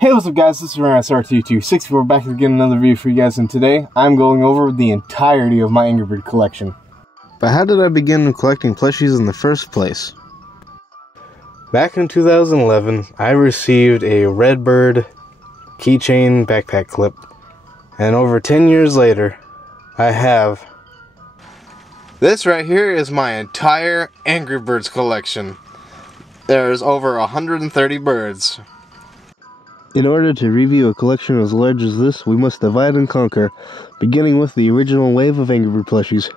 Hey, what's up guys, this is RSR2264 back to get another video for you guys, and today I'm going over the entirety of my Angry Bird collection. But how did I begin collecting plushies in the first place? Back in 2011, I received a Redbird keychain backpack clip, and over 10 years later, I have this right here is my entire Angry Birds collection. There's over 130 birds. In order to review a collection as large as this, we must divide and conquer, beginning with the original wave of Angry Bird plushies.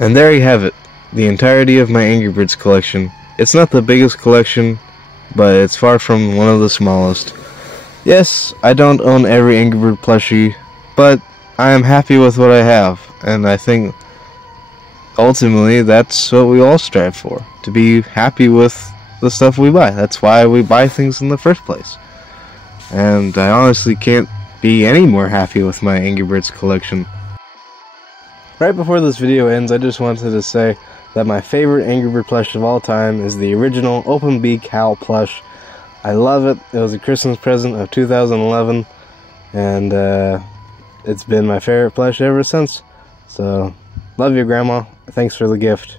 And there you have it, the entirety of my Angry Birds collection. It's not the biggest collection, but it's far from one of the smallest. Yes, I don't own every Angry Bird plushie, but I am happy with what I have, and I think ultimately that's what we all strive for, to be happy with the stuff we buy. That's why we buy things in the first place. And I honestly can't be any more happy with my Angry Birds collection. Right before this video ends, I just wanted to say that my favorite Angry Bird plush of all time is the original Open Beak Hal plush. I love it. It was a Christmas present of 2011, and it's been my favorite plush ever since. So, love you, Grandma. Thanks for the gift.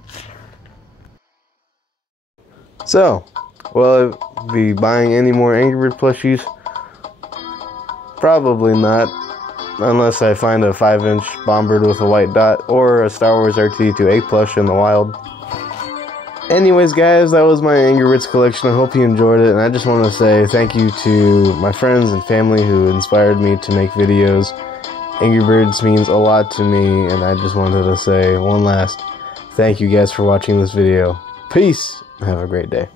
So, will I be buying any more Angry Bird plushies? Probably not, unless I find a 5-inch Bombird with a white dot or a Star Wars R2-D2 plush in the wild. Anyways, guys, that was my Angry Birds collection. I hope you enjoyed it, and I just want to say thank you to my friends and family who inspired me to make videos. Angry Birds means a lot to me, and I just wanted to say one last thank you guys for watching this video. Peace! Have a great day.